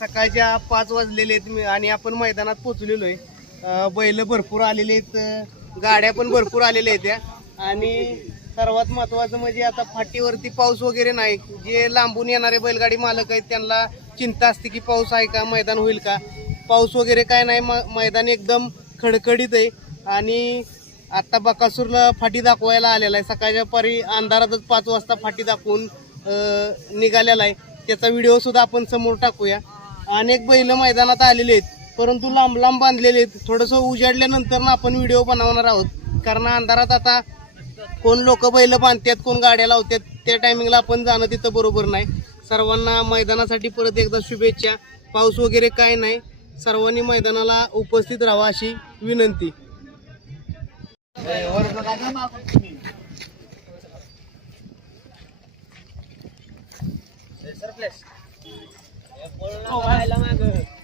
सकाळच्या पाच वाजलेले आहेत मी- आणि आपण मैदानात पोचलेलो आहे. बैल भरपूर आलेले आहेत गाड्या पण भरपूर आलेल्या आहेत त्या. आणि सर्वात महत्वाचं म्हणजे आता फाटीवरती पाऊस वगैरे नाही. जे लांबून येणारे बैलगाडी मालक आहेत त्यांना चिंता असते की पाऊस आहे का मैदान होईल का? पाऊस वगैरे काय नाही म- मैदान एकदम खडखडीत आहे. आणि आत्ता बकासूरला फाटी दाखवायला आलेला आहे. सकाळच्या पारी अंधारातच पाच वाजता फाटी दाखवून निघालेला आहे. त्याचा व्हिडिओ सुद्धा आपण समोर टाकूया. अनेक बैल मैदानात आलेले आहेत. परंतु लांब लांब बांधलेले आहेत. थोडंसं उजाडल्यानंतर ना आपण व्हिडिओ बनवणार आहोत. कारण अंधारात आता कोण लोक बैल बांधतात कोण गाड्या लावतात त्या टायमिंगला आपण जाणं तिथं बरोबर नाही. सर्वांना मैदानासाठी परत एकदा शुभेच्छा. पाऊस वगैरे काय नाही. सर्वांनी मैदानाला उपस्थित राहावा अशी विनंती. सरप्लेस Oh, I love it.